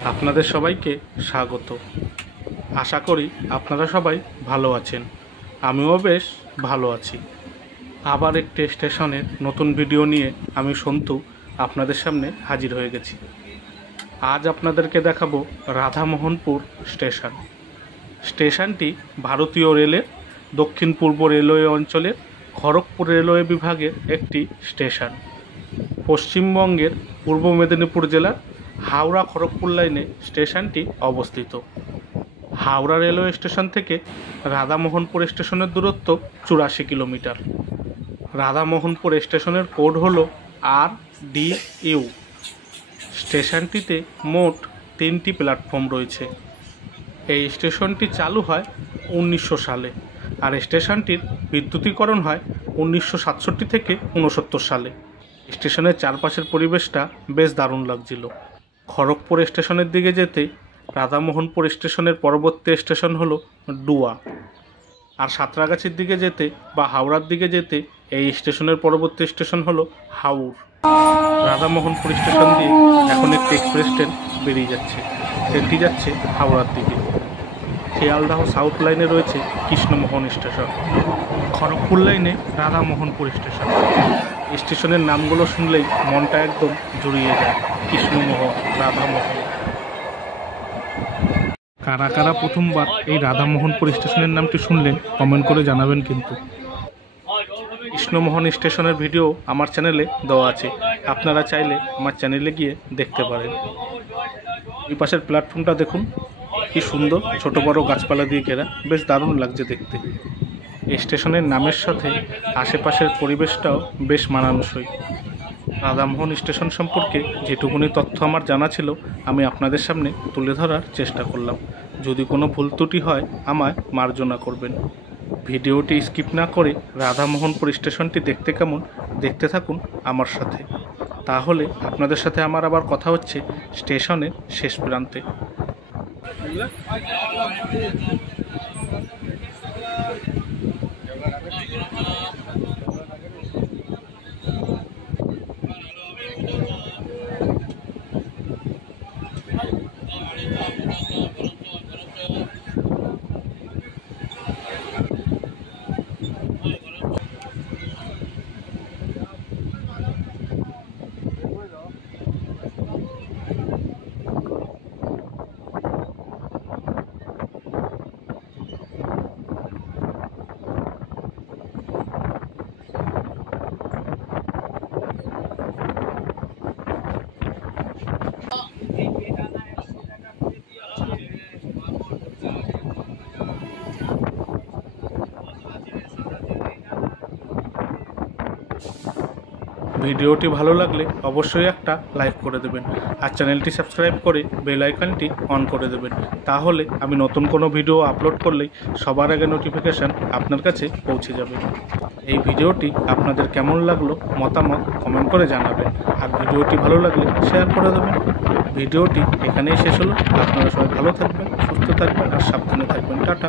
আপনাদের সবাইকে স্বাগত। আশা করি আপনারা সবাই ভালো আছেন। আমিও বেশ ভালো আছি। আবার একটি স্টেশনের নতুন ভিডিও নিয়ে আমি সন্তু আপনাদের সামনে হাজির হয়ে গেছি। আজ আপনাদেরকে দেখাবো রাধামোহনপুর স্টেশন। স্টেশনটি ভারতীয় রেলের দক্ষিণ পূর্ব রেলওয়ে অঞ্চলের খড়গপুর রেলওয়ে বিভাগের একটি স্টেশন। পশ্চিমবঙ্গের পূর্ব মেদিনীপুর জেলার হাওড়া খড়গপুর লাইনে স্টেশনটি অবস্থিত। হাওড়া রেলওয়ে স্টেশন থেকে রাধামোহনপুর স্টেশনের দূরত্ব 84 কিলোমিটার। রাধামোহনপুর স্টেশনের কোড হল RDU। স্টেশনটিতে মোট 3টি প্ল্যাটফর্ম রয়েছে। এই স্টেশনটি চালু হয় 1900 সালে, আর স্টেশনটির বিদ্যুতীকরণ হয় 1967 থেকে 69 সালে। স্টেশনের চারপাশের পরিবেশটা বেশ দারুণ লাগছিল। খড়গপুর স্টেশনের দিকে যেতে রাধামোহনপুর স্টেশনের পরবর্তী স্টেশন হলো ডুয়া, আর সাঁতরাগাছির দিকে যেতে বা হাওড়ার দিকে যেতে এই স্টেশনের পরবর্তী স্টেশন হলো হাওর। রাধামোহনপুর স্টেশন দিয়ে এখন একটি এক্সপ্রেস ট্রেন বেরিয়ে যাচ্ছে। ট্রেনটি যাচ্ছে হাওড়ার দিকে। শিয়ালদাহ সাউথ লাইনে রয়েছে কৃষ্ণমোহন স্টেশন, খড়গপুর লাইনে রাধামোহনপুর স্টেশন। স্টেশনের নামগুলো শুনলেই মনটা একদম জুড়িয়ে যায়। কৃষ্ণমোহন, রাধামোহন। কারা কারা প্রথমবার এই রাধামোহনপুর স্টেশনের নামটি শুনলেন কমেন্ট করে জানাবেন কিন্তু। কৃষ্ণমোহন স্টেশনের ভিডিও আমার চ্যানেলে দেওয়া আছে, আপনারা চাইলে আমার চ্যানেলে গিয়ে দেখতে পারেন। এই পাশের প্ল্যাটফর্মটা দেখুন, কি সুন্দর ছোট বড় গাছপালা দিয়ে ঘেরা, বেশ দারুণ লাগছে দেখতে। এই স্টেশনের নামের সাথে আশেপাশের পরিবেশটাও বেশ মানানসই। রাধামোহন স্টেশন সম্পর্কে যেটুকুনি তথ্য আমার জানা ছিল আমি আপনাদের সামনে তুলে ধরার চেষ্টা করলাম। যদি কোনো ভুল ত্রুটি হয় আমায় মার্জনা করবেন। ভিডিওটি স্কিপ না করে রাধামোহনপুর স্টেশনটি দেখতে কেমন দেখতে থাকুন আমার সাথে। তাহলে আপনাদের সাথে আমার আবার কথা হচ্ছে স্টেশনের শেষ প্রান্তে। ভিডিওটি ভালো লাগলে অবশ্যই একটা লাইক করে দেবেন, আর চ্যানেলটি সাবস্ক্রাইব করে বেল আইকনটি অন করে দেবেন। তাহলে আমি নতুন কোনো ভিডিও আপলোড করলেই সবার আগে নোটিফিকেশান আপনার কাছে পৌঁছে যাবে। এই ভিডিওটি আপনাদের কেমন লাগলো মতামত কমেন্ট করে জানাবেন, আর ভিডিওটি ভালো লাগলে শেয়ার করে দেবেন। ভিডিওটি এখানেই শেষ হলো। আপনারা সবাই ভালো থাকবেন, সুস্থ থাকবেন, আর সাবধানে থাকবেন। টাটা।